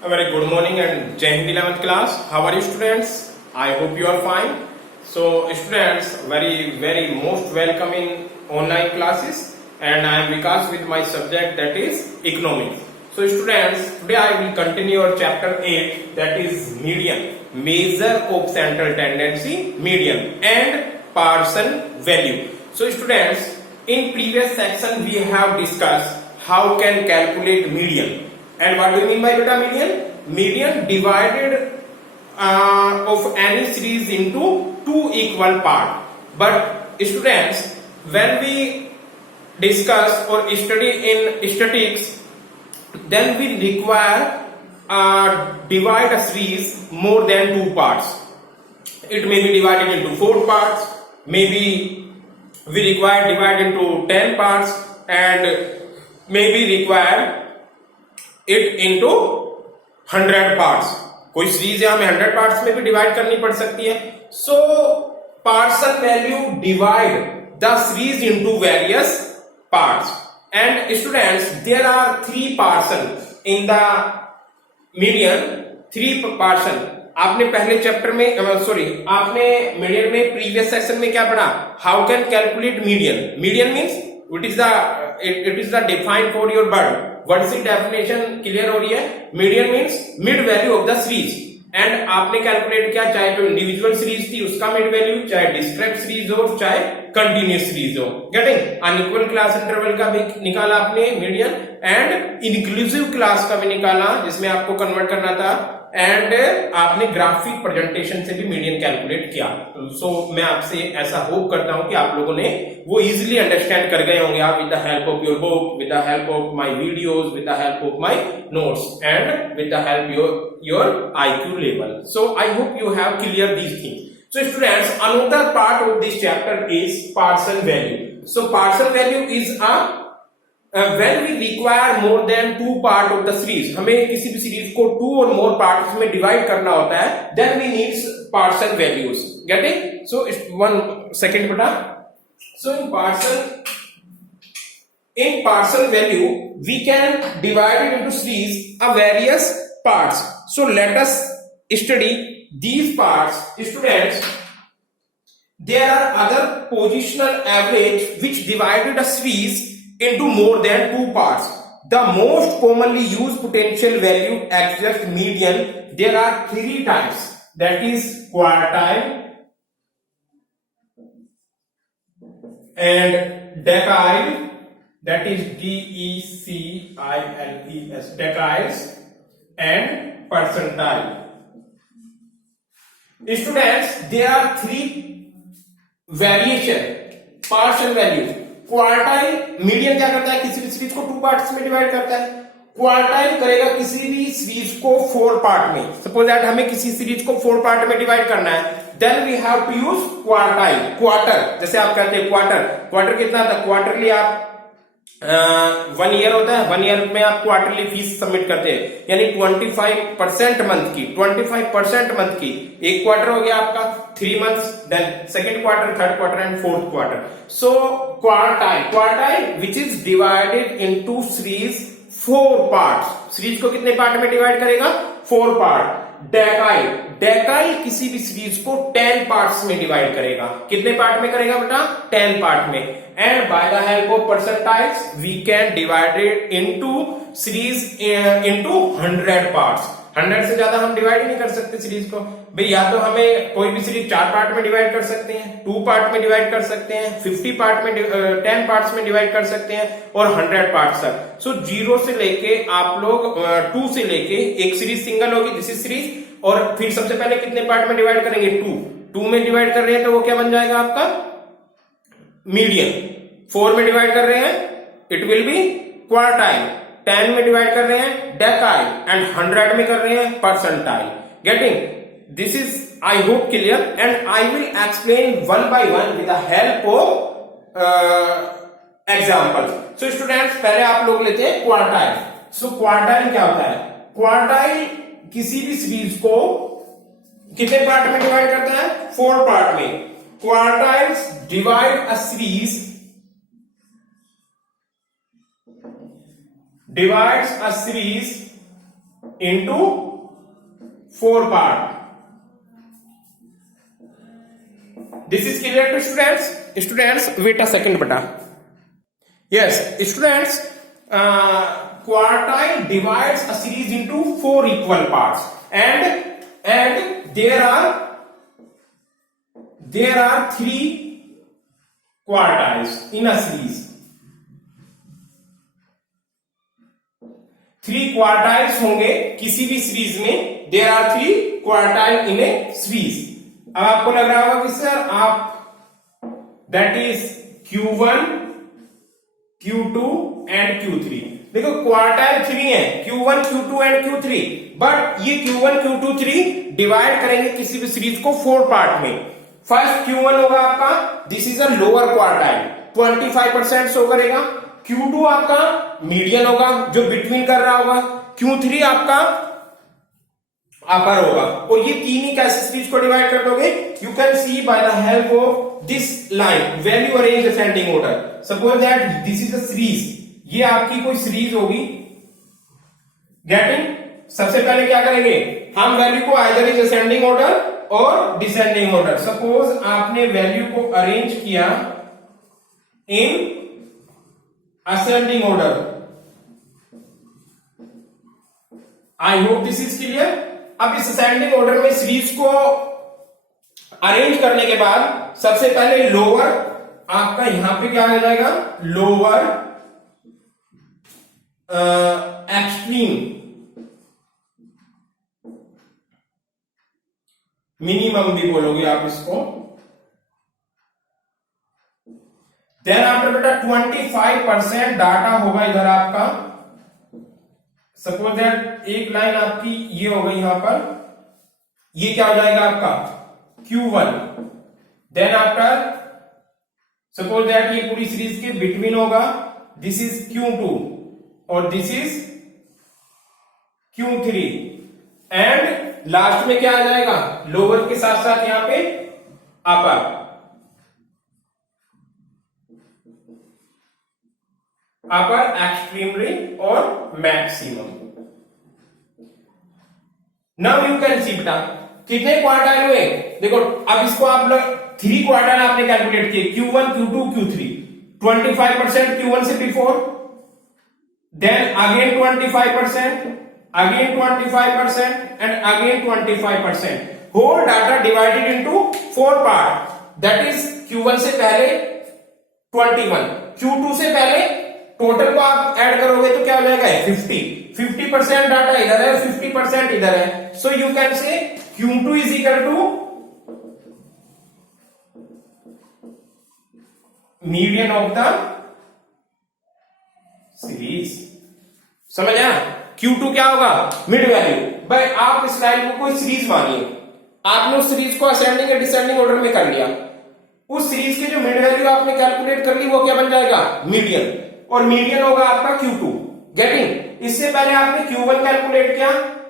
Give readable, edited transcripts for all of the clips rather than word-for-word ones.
A very good morning and Jai Hind 11th class. How are you students? I hope you are fine. So students, very most welcome in online classes, and I am Vikas with my subject that is economics. So students, today I will continue our chapter 8, that is median, measure of central tendency, median and Pearson value. So students, in previous section we have discussed how can calculate median. And what do you mean by beta median? Median divided of any series into two equal parts. But students, when we discuss or study in statistics, then we require divide a series more than two parts. It may be divided into 4 parts. Maybe we require divide into 10 parts, and maybe require it into 100 parts. कोई series है हमें 100 parts में भी divide करनी पड़ सकती है. So partition value divide the series into various parts. And students, there are 3 partition in the median. 3 partition आपने पहले चैप्टर में आपने मीडियन में प्रीवियस सेक्शन में क्या पढ़ा? How can calculate median. Median means it is the defined for your bird. Word से definition clear हो रही है. Median means mid value of the series. And आपने कैलकुलेट किया, चाहे तो इंडिविजुअल सीरीज थी उसका मिड वैल्यू, चाहे डिस्क्रीट सीरीज हो, चाहे कंटिन्यूस सीरीज हो. गेटिंग? अनइक्वल क्लास इंटरवल का भी निकाला आपने मीडियन, एंड इंक्लूसिव क्लास का भी निकाला जिसमें आपको कन्वर्ट करना था, एंड आपने ग्राफिक प्रेजेंटेशन से भी मीडियन कैलकुलेट किया. सो मैं आपसे ऐसा होप करता हूं कि आप लोगों ने वो इजीली अंडरस्टैंड कर गए होंगे आप, with the help of your book, with the help of my videos, with the help of my notes, and with the help your IQ level. So I hope you have clear these things. So students, another part of this chapter is Pearson value. So Pearson value is when we require more than 2 part of the series. हमें किसी भी series को 2 और more parts में divide करना होता है, then we need Pearson values. Getting? So one second बेटा. So in Pearson value we can divide it into series of various parts. So let us study these parts. Students, there are other positional average which divided a series into more than 2 parts. The most commonly used potential value adjust median. There are 3 types, that is quartile and decile, that is DECILES, deciles and percentile. Students, there are 3 variation Pearson value. Quartile, median क्या करता है? किसी भी series को 2 parts में divide करता है. Quartile करेगा किसी भी सीरीज को 4 पार्ट में. सपोज दैट हमें किसी सीरीज को 4 पार्ट में डिवाइड करना है, then we have to use quartile. Quarter, जैसे आप कहते हैं क्वार्टर कितना था? क्वार्टरली आप 1 ईयर होता है, 1 ईयर में आप क्वार्टरली फीस सबमिट करते हैं, यानी 25% मंथ की, 25% मंथ की. एक क्वार्टर हो गया आपका 3 months, then second quarter, third quarter and fourth quarter. So quartile which is divided into series 4 parts. Series को कितने पार्ट में डिवाइड करेगा? 4 पार्ट. डेकाइल किसी भी सीरीज को 10 पार्ट्स में डिवाइड करेगा. कितने पार्ट में करेगा बेटा? 10 पार्ट में. And by the help of percentiles we can divide it into series into 100 parts. 100 से ज्यादा हम डिवाइड नहीं कर सकते सीरीज को भाई. या तो हमें कोई भी सीरीज 4 पार्ट में डिवाइड कर सकते हैं, 2 पार्ट में डिवाइड कर सकते हैं, 50 पार्ट में 10 पार्ट्स में डिवाइड कर सकते हैं, और 100 पार्ट्स तक. सो 0 से लेके आप लोग 2 से लेके एक सीरीज सिंगल होगी, दिस इज सीरीज, और फिर सबसे पहले कितने पार्ट में डिवाइड करेंगे? 2 में डिवाइड कर रहे हैं तो वो क्या बन जाएगा आपका? मीडियन. 4 में डिवाइड कर रहे हैं, इट विल बी क्वार्टाइल. 10 में डिवाइड कर रहे हैं, डेकाइल, एंड 100 में कर रहे हैं, percentile. Getting? This is I hope clear, and I will explain one by one with the help of example. So students, पहले आप लोग लेते हैं क्वार्टाइल. सो क्वार्टाइल क्या होता है? क्वार्टाइल किसी भी सीरीज को कितने पार्ट में डिवाइड करता है? 4 पार्ट में. Quartiles divide a series divides a series into 4 part. This is clear to students? Students, wait a second beta. Yes, students, quartile divides a series into 4 equal parts, and there are 3 quartiles in a series. 3 quartiles होंगे किसी भी series में. There are 3 quartile in a series. अब आपको लग रहा होगा कि सर आप that is Q1, Q2 and Q3. देखो क्वार्टाइल 3 है, Q1, Q2 and Q3, but ये Q1, Q2, 3 डिवाइड करेंगे किसी भी सीरीज को 4 पार्ट में. फर्स्ट Q1 होगा आपका, this is a lower quartile, 25% show करेगा. Q2 आपका मीडियन होगा, जो बिटवीन कर रहा होगा. Q3 आपका अपर होगा. और ये तीन ही कैसे सीरीज को डिवाइड कर दोगे? You can see bye the help of this line, value arrange ascending order. Suppose that this is a series, ये आपकी कोई सीरीज होगी. गेटिंग? सबसे पहले क्या करेंगे हम? वैल्यू को आइदर इज असेंडिंग ऑर्डर और डिसेंडिंग ऑर्डर. सपोज आपने वैल्यू को अरेंज किया in ascending order. I hope this is clear. अब इस असेंडिंग ऑर्डर में सीरीज को अरेंज करने के बाद सबसे पहले लोअर आपका यहां पे क्या आ जाएगा? लोअर एक्सट्रीम, मिनिमम भी बोलोगे आप इसको. देन आफ्टर बेटा 25% डाटा होगा इधर आपका. सपोज दैट एक लाइन आपकी ये हो गई यहां पर, ये क्या हो जाएगा आपका? Q1. Then after suppose that ये पूरी सीरीज के बिटवीन होगा, दिस इज Q2 और this is Q3. And last में क्या आ जाएगा? लोअर के साथ साथ यहां पे अपर. अपर, एक्सट्रीमली और maximum. Now you can see बेटा कितने क्वार्टाइल हुए? देखो अब इसको आप लोग 3 क्वार्टाइल आपने कैलकुलेट किए, Q1, Q2, Q3. 25% Q1 से before, then again 25%, again 25% and again 25%. Whole data divided into 4 part. That is Q1 से पहले 21, Q2 से पहले टोटल को आप ऐड करोगे तो क्या हो जाएगा? 50% डाटा इधर है, 50% इधर है. So you can say Q2 is equal to median of the series. समझ आया? Q2 क्या होगा? Mid value. भाई आप इस लाइन को कोई सीरीज मानिए, आपने उस सीरीज को असेंडिंग या डिसेंडिंग ऑर्डर में कर लिया. उस सीरीज की जो मिड वैल्यू आपने कैलकुलेट कर ली वो क्या बन जाएगा? मीडियन. और मीडियन होगा आपका Q2. गेटिंग? इससे पहले आपने Q1 कैलकुलेट किया,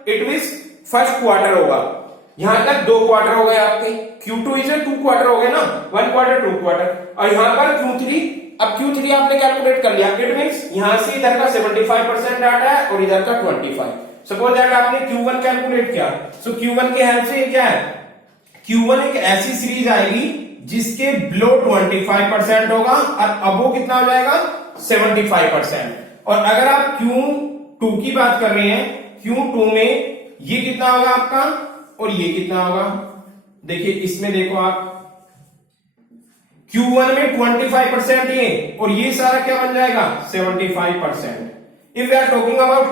इट मींस फर्स्ट क्वार्टर होगा. यहां तक 2 क्वार्टर हो गए आपके. Q2 इज 2 क्वार्टर हो गए ना, 1 क्वार्टर 2 क्वार्टर. और यहां पर Q3, अब Q3 आपने कैलकुलेट कर लिया. इट मींस यहां से इधर का 75% डाटा है और इधर का 25. सपोज दैट आपने Q1 कैलकुलेट किया, सो Q1 के हेल्प से क्या है? Q1 एक ऐसी सीरीज आएगी जिसके बिलो 25% होगा और अबो कितना हो जाएगा? 75%. और अगर आप Q2 की बात कर रहे हैं, Q2 में ये कितना होगा आपका और ये कितना होगा? देखिए इसमें देखो आप, Q1 में 25% ये और ये सारा क्या बन जाएगा? 75%. If we are talking about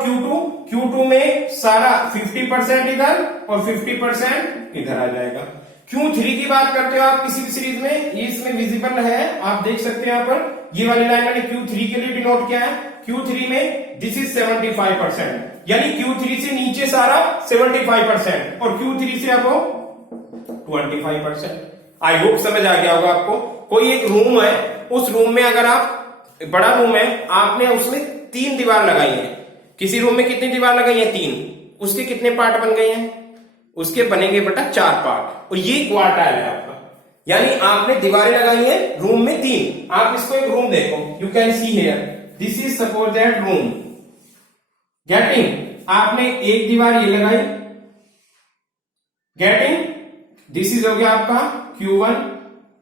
Q2 में सारा 50% इधर और 50% इधर आ जाएगा. Q3 की बात करते हो आप किसी भी सीरीज में, ये इसमें विजिबल है, आप देख सकते हैं यहां पर. ये वाली लाइन मैंने Q3 के लिए डिनोट किया है. Q3 में दिस इज 75%, यानी Q3 से नीचे सारा 75% और Q3 से अब 25%. आई होप समझ आ गया होगा आपको. कोई एक रूम है, उस रूम में अगर आप, बड़ा रूम है, आपने उसमें 3 दीवार लगाई है. किसी रूम में कितनी दीवार लगाई है? 3. उसके कितने पार्ट बन गए हैं? उसके बनेंगे बेटा 4 पार्ट. और ये क्वार्टाइल है आपका, यानी आपने दीवारें लगाई है रूम में 3. आप इसको एक रूम देखो, you can see here, this is suppose that room. Getting? आपने एक दीवार ये लगाई, गेटिंग, दिस इज हो गया आपका Q1,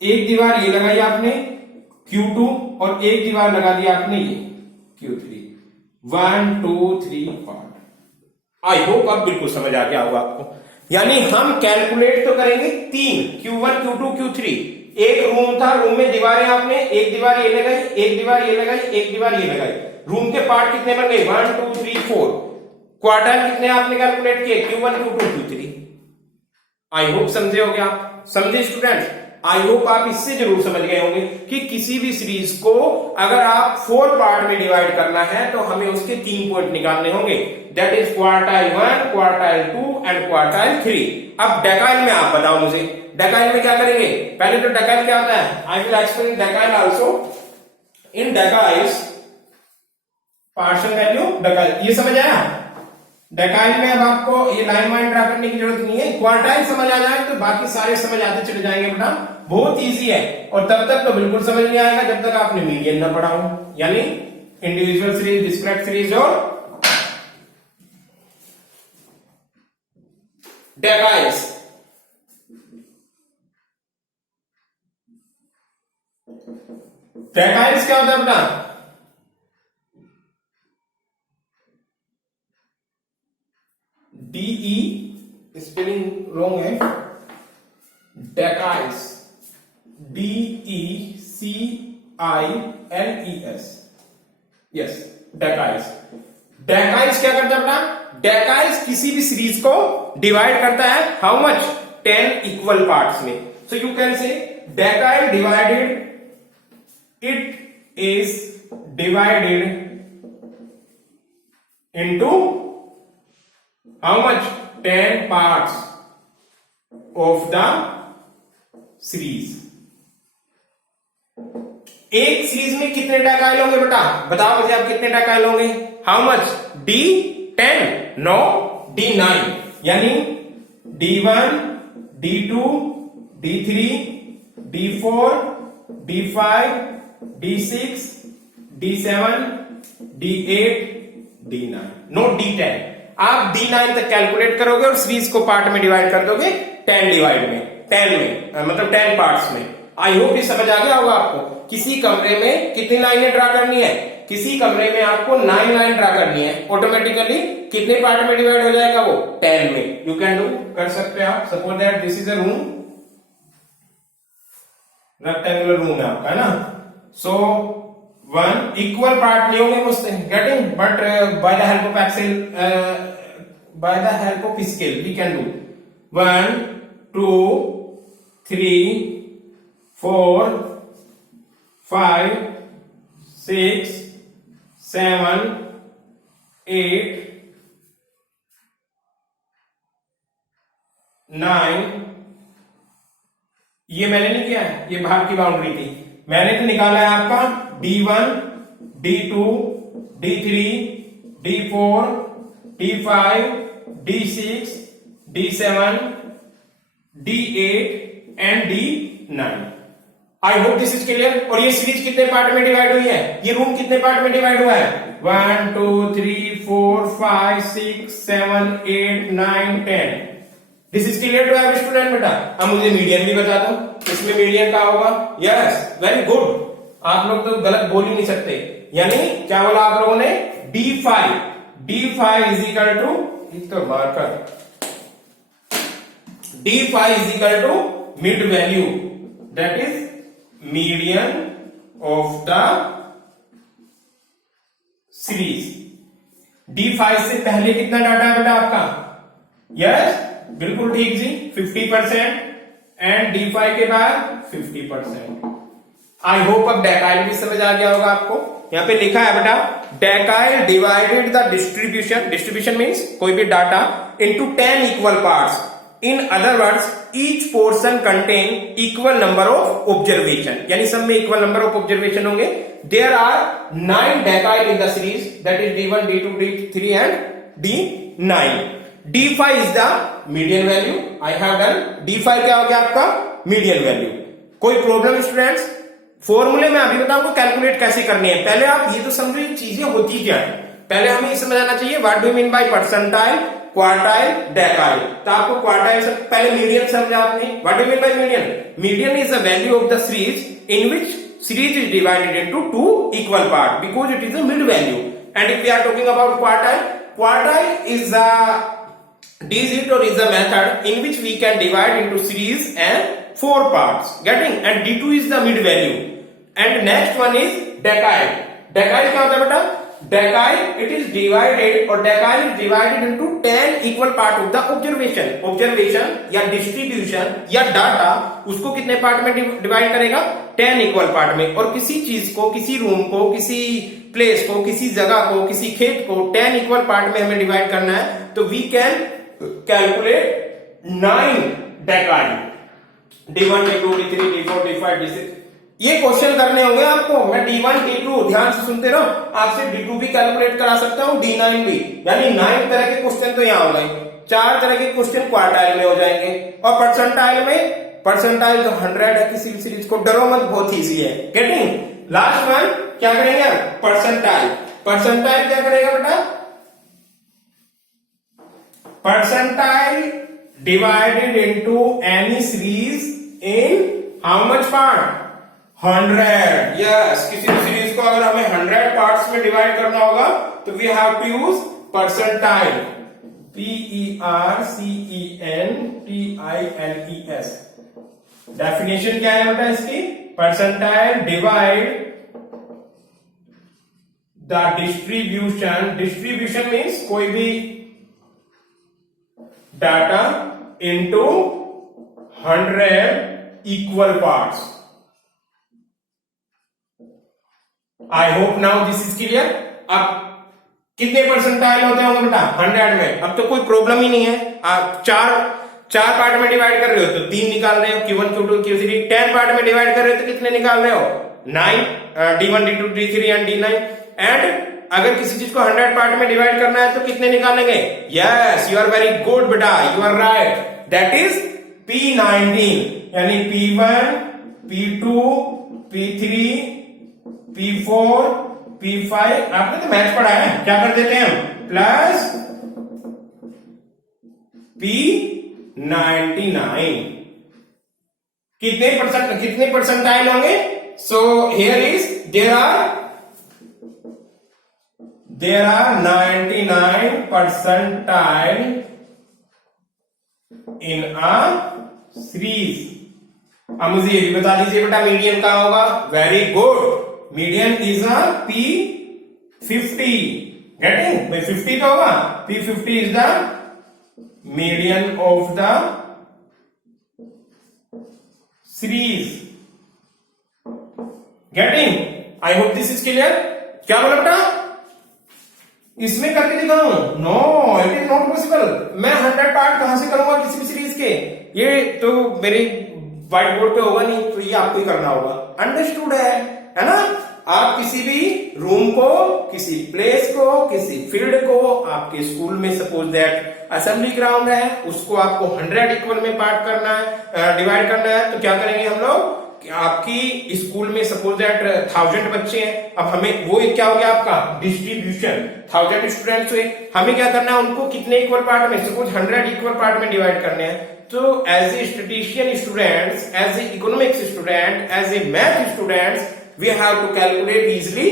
एक दीवार ये लगाई आपने Q2 और एक दीवार लगा दी आपने ये Q3, 1 2 3 पार्ट। आई होप अब बिल्कुल समझ आ गया होगा आपको। यानी हम कैलकुलेट तो करेंगे तीन, Q1 Q2 Q3। एक रूम था, रूम में दीवारें आपने एक दीवार ये लगाई, एक दीवार ये लगाई, एक दीवार ये लगाई, रूम के पार्ट कितने बन गए 1 2 3 4, क्वार्टर कितने आपने कैलकुलेट किए Q1 Q2 Q3। I hope समझे होगे आप, समझे स्टूडेंट्स? आई होप आप इससे जरूर समझ गए होंगे कि किसी भी सीरीज को अगर आप 4 पार्ट में डिवाइड करना है तो हमें उसके 3 पॉइंट निकालने होंगे, that is quartile 1, quartile 2 and quartile 3। अब डेकाइल में आप बताओ मुझे, डेकाइल में क्या करेंगे? पहले तो डेकाइल क्या होता है, I will explain decile also. In deciles partial value decile, ये समझ आया? डेकाइल में अब आपको ये लाइन वाइन ड्रा करने की जरूरत नहीं है, क्वार्टाइल समझ आ जाए तो बाकी सारे समझ आते चले जाएंगे बेटा, बहुत इजी है। और तब तक तो बिल्कुल समझ नहीं आएगा जब तक आपने मीडियन ना पढ़ा हो, यानी इंडिविजुअल सीरीज, डिस्क्रीट सीरीज और डेकाइल्स। डेकाइल्स क्या होता है बेटा? DE स्पेलिंग रॉन्ग है, डेकाइल्स, DECILES, यस डेकाइल्स। डेकाइल्स क्या करता है बेटा? डेकाइल्स किसी भी सीरीज को डिवाइड करता है, हाउ मच? 10 इक्वल पार्ट्स में। सो यू कैन से डेकाइल divided, it is divided into how much? 10 parts of the series। एक सीरीज में कितने डेकाइल होंगे बेटा? बताओ मुझे आप कितने डेकाइल होंगे? How much? D10? No, D9, यानी D1, D2, D3, D4, D5, D6, D7, D8, D9, no D10। आप D9 तक कैलकुलेट करोगे और सीरीज को पार्ट में डिवाइड कर दोगे 10 डिवाइड में, 10 में मतलब 10 पार्ट्स में। आई होप ये समझ आ गया होगा आपको। किसी कमरे में कितनी लाइनें ड्रा करनी है? किसी कमरे में आपको 9 लाइन ड्रा करनी है, ऑटोमेटिकली कितने पार्ट में डिवाइड हो जाएगा वो? 10 में। यू कैन डू, कर सकते हैं आप। Suppose that this is a room, rectangular room है आपका, है ना? सो 1 इक्वल पार्ट नहीं होंगे मुझसे, getting, but by the help of Excel, by the help of scale we can do 1 2 3 4 5 6 7 8 9। ये मैंने नहीं किया है, ये बाहर की बाउंड्री थी, मैंने तो निकाला है आपका D1, D2, D3, D4, D5, D6, D7, D8 and D9। I hope this is clear. और ये सीरीज कितने पार्ट में डिवाइड हुई है? ये रूम कितने पार्ट में डिवाइड हुआ है? 1 2 3 4 5 6 7 8 9 10। This is clear to every student बेटा। अब मुझे मीडियन भी बता दो, इसमें मीडियन क्या होगा? यस, वेरी गुड, आप लोग तो गलत बोल ही नहीं सकते। यानी क्या बोला आप लोगों ने? D5, D5 is equal to, तो marker, D5 is equal to mid value, that is median of the series. D5 से पहले कितना डाटा है बेटा आपका? यस, बिल्कुल ठीक जी, 50%, एंड D5 के बाद 50%। आई होप अब डेकाइल भी समझ आ गया होगा आपको। यहां पे लिखा है बेटा, decile divided the distribution, distribution means कोई भी data, into 10 equal parts. In other words, each portion contain equal number of observation, यानी सब में इक्वल नंबर ऑफ ऑब्जर्वेशन होंगे। There are 9 decile in the series, that is D1, D2, D3 and D9। D5 is the median value, I have done. D5 क्या हो गया आपका? Median value. कोई problem students? फॉर्मूले में अभी बताऊंगा कैलकुलेट कैसे करनी है। पहले आप ये तो समझो ये चीजें होती क्या है। पहले हमें ये समझना चाहिए what do mean by percentile, quartile, decile. तो आपको क्वार्टाइल से पहले मीडियन समझा आपने। What do mean by median? Median is the value of the series in which series is divided into two equal part because it is a mid value. And if we are talking about quartile, quartile is a digit or is a method in which we can divide into series and 4 parts, getting, and d2 is the mid value. And next one is decile. Decile क्या होता है बेटा? Decile it is divided or decile is divided into 10 equal part of the observation. Observation या distribution या data उसको कितने part में divide करेगा? 10 इक्वल पार्ट में। और किसी चीज को, किसी रूम को, किसी प्लेस को, किसी जगह को, किसी खेत को 10 इक्वल पार्ट में हमें डिवाइड करना है तो we can calculate 9 डेकाइल, D1, D2, D3, D4, D5, D6। ये क्वेश्चन करने होंगे आपको। मैं D1, D2 ध्यान से सुनते रहो, आपसे D2 भी कैलकुलेट करा सकता हूं, D9 भी। यानी 9 तरह के क्वेश्चन तो यहां हो गए, 4 तरह के क्वेश्चन क्वार्टाइल में हो जाएंगे। और परसेंटाइल में, परसेंटाइल तो 100 है किसी भी सीरीज को, डरो मत, बहुत ईजी है। गेटिंग? लास्ट वन क्या करेंगे? परसेंटाइल। परसेंटाइल क्या करेगा बेटा? Percentile divided into any series in how much part? 100. Yes, किसी भी सीरीज को अगर हमें 100 पार्ट्स में डिवाइड करना होगा तो we have to use percentile. Percentiles. Definition क्या है बेटा इसकी? Percentile divide the distribution. Distribution means कोई भी data into 100 equal parts. I hope now this is clear. अब कितने परसेंटाइल होते होंगे बेटा? 100 में। अब तो कोई प्रॉब्लम ही नहीं है। आप चार पार्ट में डिवाइड कर रहे हो तो 3 निकाल रहे हो, Q1, Q2, Q3। 10 पार्ट में डिवाइड कर रहे हो तो कितने निकाल रहे हो? 9, D1, D2, D3 and D9। And अगर किसी चीज को 100 पार्ट में डिवाइड करना है तो कितने निकालेंगे? Yes, you are very good बेटा, you are right, that is P19। यानी P1, P2, P3, P4, P5। आपने तो मैथ पढ़ा है, क्या कर देते हैं हम? Plus P99। कितने परसेंटाइल होंगे? So here is there are 99 percentile in a series। अब मुझे ये भी बता दीजिए बेटा मीडियन कहां होगा? Very good, median is a P50। Getting? भाई 50 तो होगा, P50 is the median of the series. Getting? I hope this is clear. क्या बोला बेटा? इसमें करके दिखाऊं? No, it is not possible. मैं 100 पार्ट कहां से करूंगा किसी भी सीरीज के? ये तो मेरे व्हाइट बोर्ड पे होगा नहीं, तो ये आपको ही करना होगा। अंडरस्टूड है ना? आप किसी भी रूम को, किसी प्लेस को, किसी फील्ड को, आपके स्कूल में सपोज दैट असेंबली ग्राउंड है, उसको आपको 100 इक्वल में पार्ट करना है, डिवाइड करना है। तो क्या करेंगे हम लोग? आपकी स्कूल में सपोज दैट 1000 बच्चे हैं। अब हमें वो क्या हो गया आपका? डिस्ट्रीब्यूशन। 1000 स्टूडेंट्स हुए, हमें क्या करना है? उनको कितने इक्वल पार्ट में? सपोज 100 इक्वल पार्ट में डिवाइड करने हैं। तो as a statistician students, as a economics student, as a math students, we have to calculate easily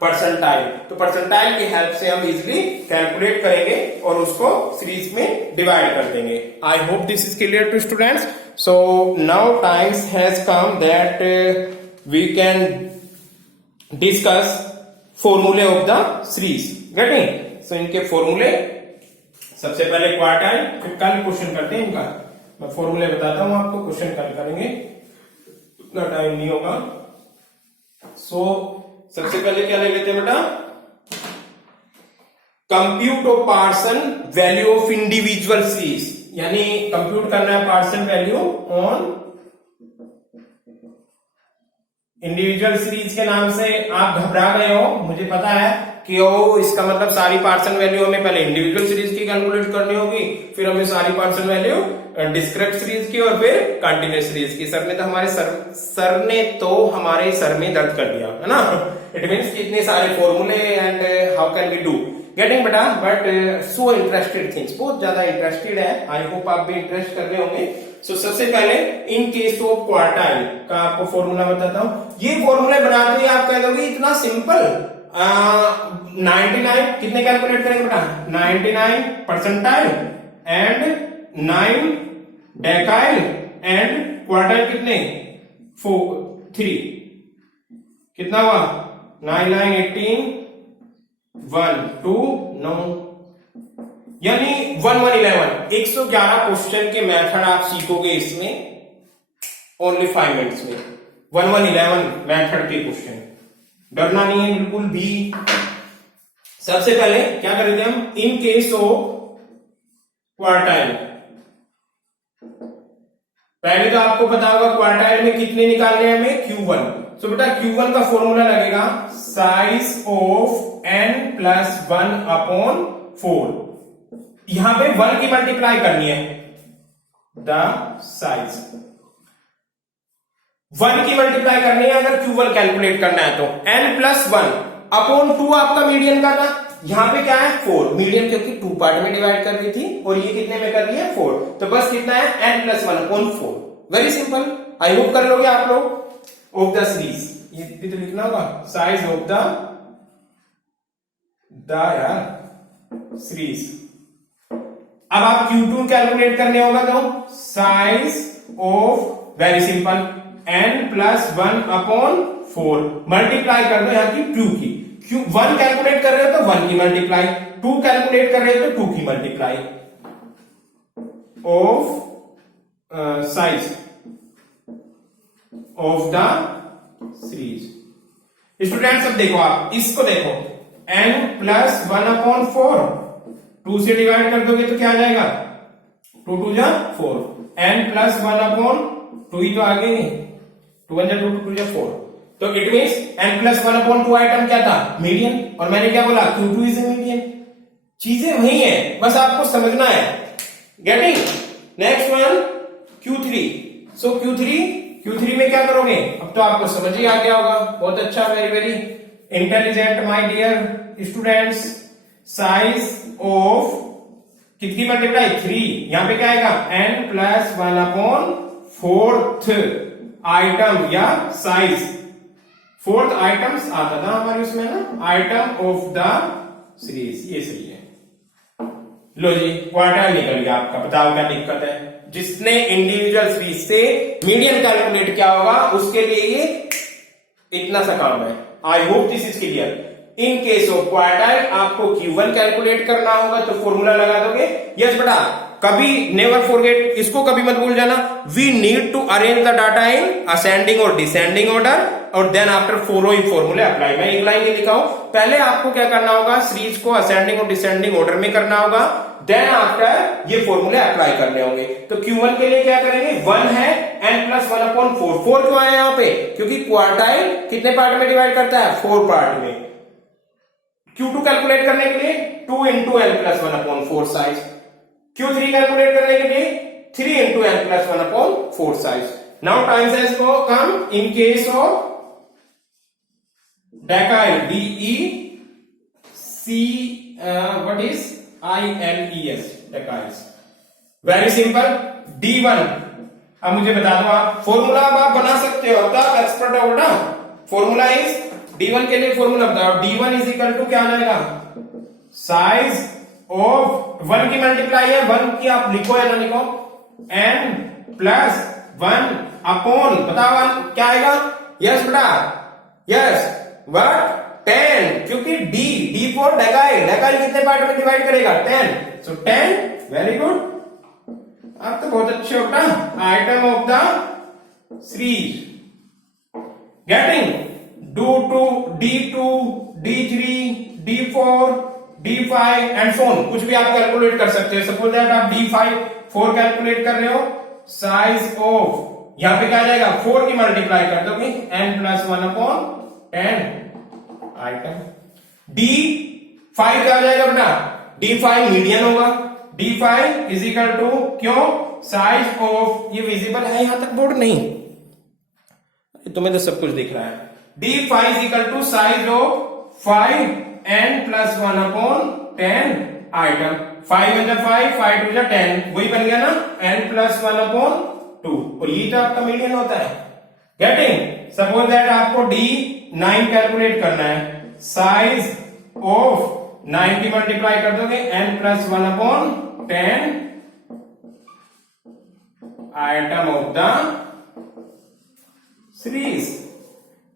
percentile. तो परसेंटाइल की हेल्प से हम इजिली कैलकुलेट करेंगे और उसको सीरीज में डिवाइड कर देंगे। I hope this is clear to students. So now times has come that we can discuss formula of the series। Getting? So इनके फॉर्मूले सबसे पहले क्वार्टाइल, फिर कल क्वेश्चन करते हैं इनका। मैं फॉर्मूले बताता हूं आपको, क्वेश्चन कल करेंगे, उतना टाइम नहीं होगा। सो सबसे पहले क्या ले लेते हैं बेटा? Compute of Pearson value of individual series. यानी कंप्यूट करना है Pearson value on individual series के नाम से आप घबरा गए हो, मुझे पता है कि ओ इसका मतलब सारी पार्सन वैल्यू हमें पहले इंडिविजुअल सीरीज की कैलकुलेट करनी होगी, फिर हमें सारी पार्सन वैल्यू डिस्क्रीट सीरीज की और फिर कंटिन्यूअस सीरीज की। सर ने तो हमारे सर में दर्द कर दिया है ना। इट मीन्स इतने सारे फॉर्मूले and how can we do getting बेटा, बट सो इंटरेस्टेड थिंग्स, बहुत ज्यादा इंटरेस्टेड है। आई होप आप भी इंटरेस्ट कर रहे होंगे। सो सबसे पहले इन केस ऑफ क्वार्टाइल का आपको फॉर्मूला बताता हूं। ये फॉर्मूले बनाते ही आप कह दोगे इतना सिंपल। 99 कितने कैलकुलेट करेंगे बेटा, 99 परसेंटाइल एंड 9 डेकाइल एंड क्वार्टाइल कितने 3 कितना हुआ 9 9 18 1 2 9 यानी 1 1 11 111 क्वेश्चन के मेथड आप सीखोगे इसमें ओनली 5 मिनट्स में। 1 1 11 मेथड के क्वेश्चन, डरना नहीं है बिल्कुल भी। सबसे पहले क्या करेंगे हम, इन केस ऑफ क्वार्टाइल, पहले तो आपको पता होगा क्वार्टाइल में कितने निकालने हैं हमें, Q1। सो बेटा Q1 का फॉर्मूला लगेगा size of n plus 1 upon 4। यहां पे 1 की मल्टीप्लाई करनी है, द साइज 1 की मल्टीप्लाई करनी है अगर Q1 कैलकुलेट करना है तो। n प्लस 1 अपॉन 2 आपका मीडियन का था। यहां पे क्या है 4, मीडियन क्योंकि 2 पार्ट में डिवाइड कर रही थी और ये कितने में कर रही है 4, तो बस कितना है n plus 1 upon 4। Very simple, I hope कर लोगे आप लोग। ऑफ द सीरीज, ये भी तो लिखना होगा, साइज ऑफ द यार सीरीज। अब आप Q2 कैलकुलेट करने होगा तो size of, very simple, n plus 1 upon 4 multiply कर दो यहाँ की 2 की। Q1 कैलकुलेट कर रहे हो तो 1 की मल्टीप्लाई, 2 कैलकुलेट कर रहे हो तो 2 की multiply of size of the series. Students अब देखो, आप इसको देखो, n प्लस 1 अपॉन 4 2 से डिवाइड कर दोगे तो क्या आ जाएगा, 2 2 जा 4, n प्लस 1 अपॉन 2 ही तो आगे नहीं, 2 1 जा 2 2 जा 4, तो it means n plus 1 upon 2 item क्या था, मीडियन। और मैंने क्या बोला, Q2 इज ए मीडियन। चीजें वही है, बस आपको समझना है। गेटिंग? Next one Q3। सो Q3 में क्या करोगे, अब तो आपको समझ ही आ गया होगा। बहुत अच्छा, very very intelligent my dear students. Size of कितनी मल्टीप्लाई 3, यहां पे क्या आएगा n plus 1 upon 4th item या साइज, 4th आइटम्स आता था हमारे उसमें ना, आइटम ऑफ द सीरीज, ये सही है। लो जी, क्वार्टाइल निकल गया आपका। बताओ क्या दिक्कत है, जिसने इंडिविजुअल सीरीज से मीडियन कैलकुलेट किया होगा उसके लिए ये इतना सा काम है। I hope this is clear. In case of quartile आपको Q1 कैलकुलेट करना होगा तो फॉर्मूला लगा दोगे। यस बेटा, कभी नेवर फॉरगेट, इसको कभी मत भूल जाना, we need to arrange the data in ascending और डिसेंडिंग ऑर्डर और देन आफ्टर फॉलोइंग फॉर्मूले अप्लाई। मैं एक लाइन ये लिखा हूं, पहले आपको क्या करना होगा, सीरीज को असेंडिंग और डिसेंडिंग ऑर्डर में करना होगा, देन आफ्टर ये फॉर्मूले अप्लाई करने होंगे। तो Q1 के लिए क्या करेंगे, 1 है n प्लस 1 अपॉन 4। 4 क्यों आया यहाँ पे, क्योंकि क्वार्टाइल कितने पार्ट में डिवाइड करता है, 4 पार्ट में। Q2 कैलकुलेट करने के लिए 2 into n plus 1 upon 4 size. Q3 calculate करने के लिए 3 into n plus 1 upon 4 size. Now times has come in case of decile, what is ILES, deciles. Very simple, D1। अब मुझे बता दो आप, फॉर्मूला अब आप बना सकते हो, अब आप एक्सपर्ट हो बेटा। फॉर्मूला इज, D1 के लिए फॉर्मूला बताओ, D1 इज इक्वल टू क्या आ जाएगा, साइज ऑफ 1 की मल्टीप्लाई है, 1 की आप लिखो या ना लिखो, n प्लस 1 अपॉन, बताओ क्या आएगा, यस बेटा, यस व्हाट, 10, क्योंकि D फॉर डेकाइल, डेकाइल कितने पार्ट में डिवाइड करेगा, 10, सो 10, वेरी गुड। अब तो बहुत अच्छे हो बेटा। Item of the series, getting, D2, D3, D4, D5 and so on, कुछ भी आप कैलकुलेट कर सकते हो। सपोज दैट आप D5 4 कैलकुलेट कर रहे हो, साइज ऑफ, यहां पे क्या आ जाएगा, 4 की मल्टीप्लाई कर दोगे, n plus 1 upon 10 item. D5 क्या आ जाएगा बेटा, D5 मीडियन होगा, D5 इज इक्वल टू, क्यों, साइज ऑफ, ये विजिबल है यहां तक बोर्ड नहीं, तुम्हें तो सब कुछ दिख रहा है, d5 is equal to size of 5n plus 1 upon 10 item. 5 × 5, 5 × 10, वही बन गया ना, n plus 1 upon 2, और ये तो आपका मीडियन होता है। गेटिंग? सपोज दैट आपको d9 कैलकुलेट करना है, साइज ऑफ 9 की मल्टीप्लाई कर दोगे n plus 1 upon 10 item of the series.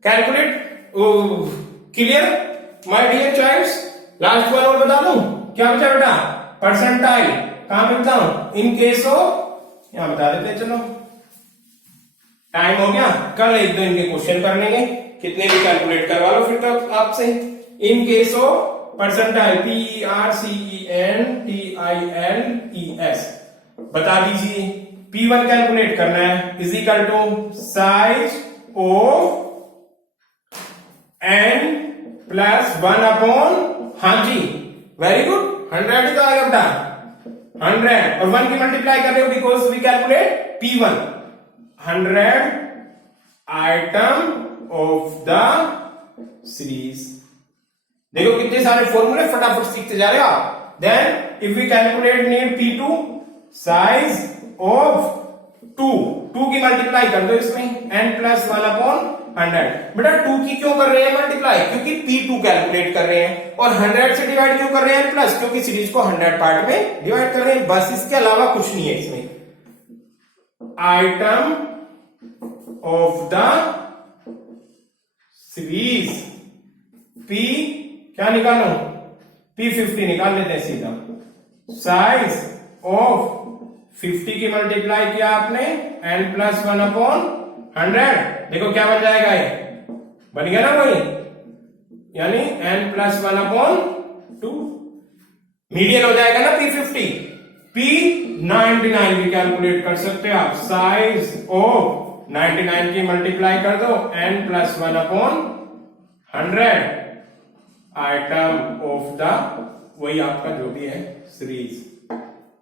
Calculate. Clear my dear childs? Last one और बता दूं, क्या बचा बेटा? परसेंटाइल। कहां पे बताऊं? इन केस ऑफ, यहां बता देते, चलो टाइम हो गया, कल एक दो इनके क्वेश्चन कर लेंगे, कितने भी कैलकुलेट करवा लो फिर तो आपसे। In case of percentile, PERCENTILES, बता दीजिए। P1 कैलकुलेट करना है, is equal to size of n plus 1 upon, हाँ जी वेरी गुड, 100 ही तो आएगा बेटा, 100 और 1 की मल्टीप्लाई कर रहे हो because we calculate P1, 100 item of the series. देखो कितने सारे फॉर्मूले फटाफट सीखते जा रहे हो आप। Then if we calculate need P2, size of 2 की मल्टीप्लाई कर दो इसमें, n प्लस 1 अपॉन 100। बेटा 2 की क्यों कर रहे हैं मल्टीप्लाई? क्योंकि P2 कैलकुलेट कर रहे हैं, और 100 से डिवाइड क्यों कर रहे हैं प्लस? क्योंकि सीरीज को 100 पार्ट में डिवाइड कर रहे हैं, बस इसके अलावा कुछ नहीं है इसमें। Item of the series P क्या निकालो? P50 निकाल लेते हैं सीधा। साइज ऑफ 50 की मल्टीप्लाई किया आपने n प्लस 1 अपॉन 100, देखो क्या बन जाएगा, ये बन गया ना वही, यानी n प्लस 1 अपॉन 2, मीडियन हो जाएगा ना P50। P99 भी कैलकुलेट कर सकते हो आप, साइज ऑफ 99 की मल्टीप्लाई कर दो n plus 1 upon 100 item of the, वही आपका जो भी है सीरीज।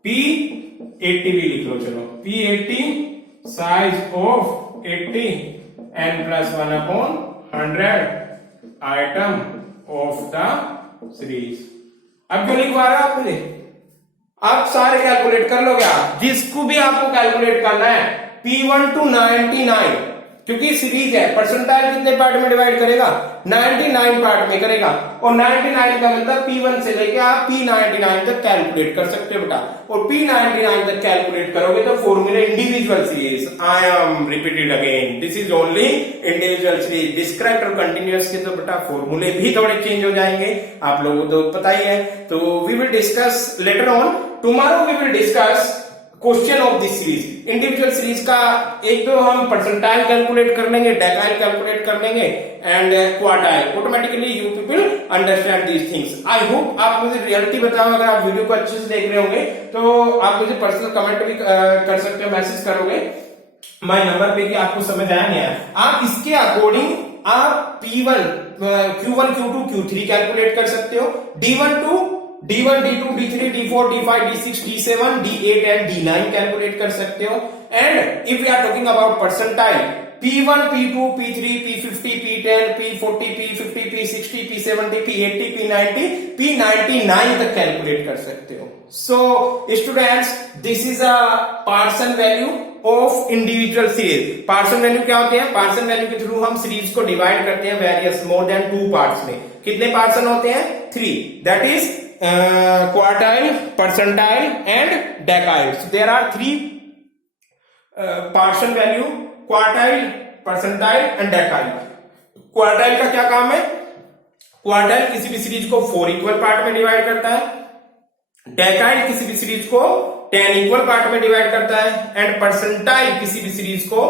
P80 भी लिख लो, चलो P80 size of 80 n plus 1 upon 100 item of the series. अब क्यों लिखवा रहे हो आप मुझे? आप सारे कैलकुलेट कर लोगे, आप जिसको भी आपको कैलकुलेट करना है P1 to 99, क्योंकि सीरीज है, परसेंटाइल कितने पार्ट में डिवाइड करेगा? 99 पार्ट में करेगा, और 99 का मतलब P1 से लेके आप P99 तक कैलकुलेट कर सकते हो बेटा। और P99 तक कैलकुलेट करोगे तो फॉर्मूले individual series, I am repeated again, this is only individual series. Described और कंटिन्यूअस के तो बेटा फॉर्मूले भी थोड़े चेंज हो जाएंगे, आप लोगों को तो पता ही है। तो we will discuss later on, tomorrow we will discuss question of this series. Individual series का एक तो हम परसेंटाइल कैलकुलेट कर लेंगे, डेकाइल कैलकुलेट कर लेंगे, and quartile. Automatically you people understand these things. I hope आप मुझे रियलिटी बताओ, अगर आप वीडियो को अच्छे से देख रहे होंगे तो आप मुझे पर्सनल कमेंट भी कर सकते हो, मैसेज करोगे माय नंबर पे कि आपको समझ आया नहीं आया। आप इसके अकॉर्डिंग आप P1, Q1, Q2, Q3 calculate कर सकते हो, D1 to D1, D2, D3, D4, D5, D6, D7, D8 and D9 calculate कर सकते हो। And if we are talking about percentile, P1, P2, P3, P50, P10, P40, P50, P60, P70, P80, P90, P99 तक calculate कर सकते हो। So students, this is a partition value of individual series. Partition value क्या होते हैं? Partition value के through हम series को डिवाइड करते हैं वेरियस मोर देन 2 पार्ट्स में। कितने पार्सन होते हैं? 3, that is quartile, percentile and decile. So there are 3 partial value: quartile, percentile and decile. Quartile का क्या काम है? Quartile किसी भी सीरीज को 4 इक्वल पार्ट में डिवाइड करता है, डेकाइल किसी भी सीरीज को 10 इक्वल पार्ट में डिवाइड करता है, एंड परसेंटाइल किसी भी सीरीज को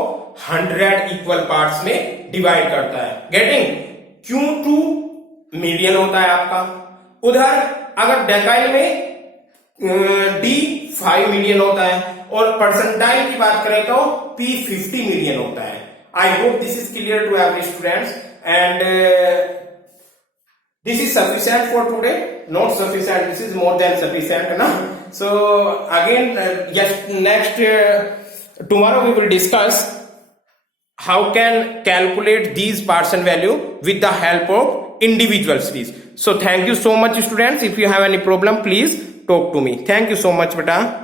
100 इक्वल पार्ट्स में डिवाइड करता है। गेटिंग? Q2 मीडियन होता है आपका। उधर अगर डेकाइल में D5 मीडियन होता है, और परसेंटाइल की बात करें तो P50 मीडियन होता है। I hope this is clear to every students, and this is sufficient for today, not sufficient, this is more than sufficient ना। So again, yes, next tomorrow we will discuss how can calculate these partial value with the help of individual series. So thank you so much students. If you have any problem, please talk to me. Thank you so much beta.